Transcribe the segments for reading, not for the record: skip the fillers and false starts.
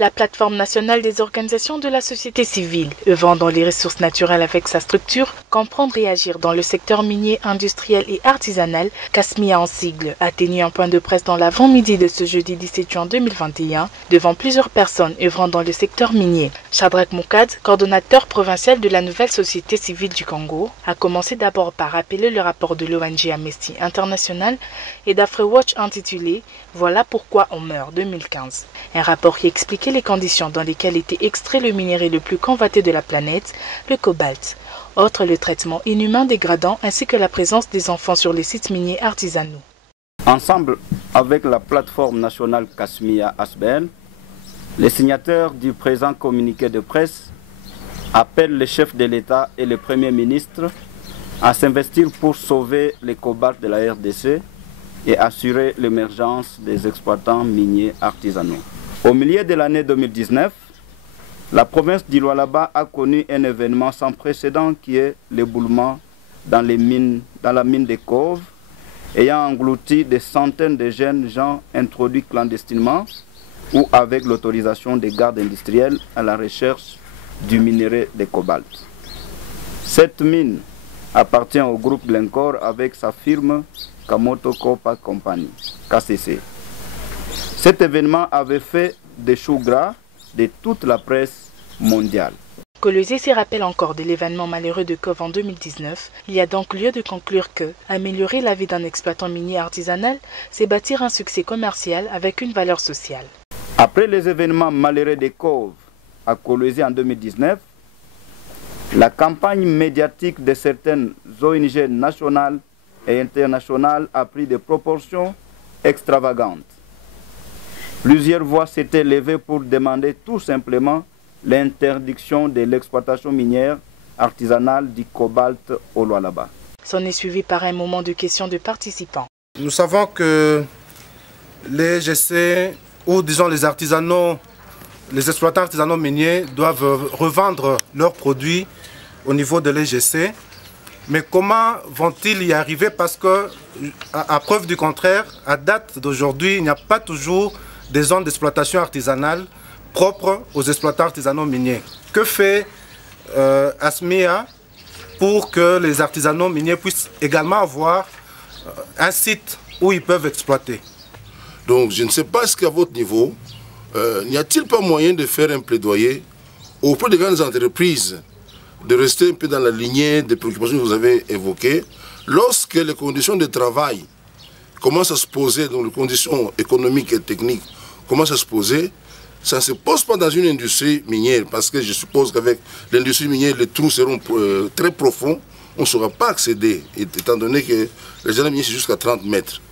La plateforme nationale des organisations de la société civile, œuvrant dans les ressources naturelles avec sa structure, comprendre et agir dans le secteur minier, industriel et artisanal, CASMIA en sigle, a tenu un point de presse dans l'avant-midi de ce jeudi 17 juin 2021, devant plusieurs personnes œuvrant dans le secteur minier. Shadrach Moukad, coordonnateur provincial de la nouvelle société civile du Congo, a commencé d'abord par rappeler le rapport de l'ONG Amnesty International et d'AfriWatch intitulé « Voilà pourquoi on meurt 2015 ». Un rapport qui explique les conditions dans lesquelles était extrait le minerai le plus convoité de la planète, le cobalt. Outre le traitement inhumain dégradant ainsi que la présence des enfants sur les sites miniers artisanaux. Ensemble avec la plateforme nationale CASMIA ASBEL, les signataires du présent communiqué de presse appellent le chef de l'État et le Premier ministre à s'investir pour sauver les cobalts de la RDC et assurer l'émergence des exploitants miniers artisanaux. Au milieu de l'année 2019, la province du Lualaba a connu un événement sans précédent qui est l'éboulement dans la mine de Cove, ayant englouti des centaines de jeunes gens introduits clandestinement ou avec l'autorisation des gardes industriels à la recherche du minerai de cobalt. Cette mine appartient au groupe Glencore avec sa firme Kamoto Copper Company, KCC. Cet événement avait fait des choux gras de toute la presse mondiale. Kolwezi s'y rappelle encore de l'événement malheureux de Cove en 2019. Il y a donc lieu de conclure que améliorer la vie d'un exploitant minier artisanal, c'est bâtir un succès commercial avec une valeur sociale. Après les événements malheureux de Cove à Kolwezi en 2019, la campagne médiatique de certaines ONG nationales et internationales a pris des proportions extravagantes. Plusieurs voix s'étaient levées pour demander tout simplement l'interdiction de l'exploitation minière artisanale du cobalt au Lualaba. S'en est suivi par un moment de questions de participants. Nous savons que les GC ou disons les exploitants artisanaux miniers doivent revendre leurs produits au niveau de l'EGC. Mais comment vont-ils y arriver? Parce que, à preuve du contraire, à date d'aujourd'hui, il n'y a pas toujours des zones d'exploitation artisanale propres aux exploitants artisanaux miniers. Que fait ASMIA pour que les artisanaux miniers puissent également avoir un site où ils peuvent exploiter? Donc je ne sais pas ce qu'à votre niveau, n'y a-t-il pas moyen de faire un plaidoyer auprès des grandes entreprises de rester un peu dans la lignée des préoccupations que vous avez évoquées lorsque les conditions de travail commencent à se poser, donc les conditions économiques et techniques commencent à se poser, ça ne se pose pas dans une industrie minière, parce que je suppose qu'avec l'industrie minière, les trous seront très profonds, on ne saura pas accéder, étant donné que les jardins miniers, c'est jusqu'à 30 mètres.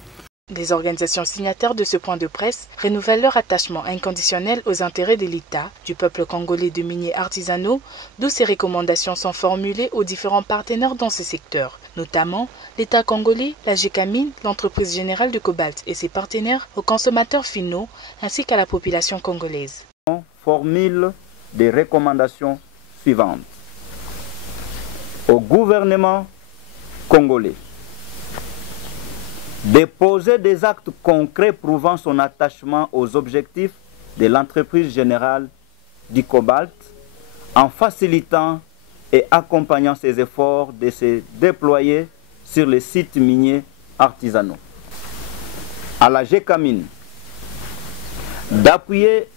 Des organisations signataires de ce point de presse renouvellent leur attachement inconditionnel aux intérêts de l'État, du peuple congolais de miniers artisanaux, d'où ces recommandations sont formulées aux différents partenaires dans ce secteur, notamment l'État congolais, la GECAMINE, l'entreprise générale de cobalt et ses partenaires, aux consommateurs finaux ainsi qu'à la population congolaise. On formule des recommandations suivantes au gouvernement congolais. Déposer des actes concrets prouvant son attachement aux objectifs de l'entreprise générale du cobalt en facilitant et accompagnant ses efforts de se déployer sur les sites miniers artisanaux. À la GECAMINE, d'appuyer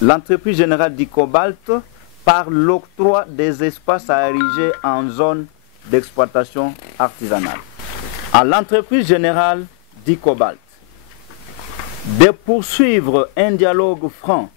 l'entreprise générale du cobalt par l'octroi des espaces à ériger en zone d'exploitation artisanale. À l'entreprise générale du cobalt de poursuivre un dialogue franc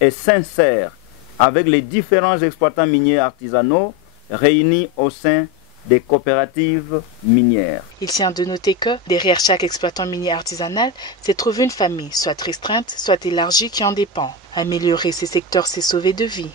et sincère avec les différents exploitants miniers artisanaux réunis au sein des coopératives minières. Il tient de noter que derrière chaque exploitant minier artisanal se trouve une famille, soit restreinte, soit élargie, qui en dépend. Améliorer ces secteurs, c'est sauver de vies.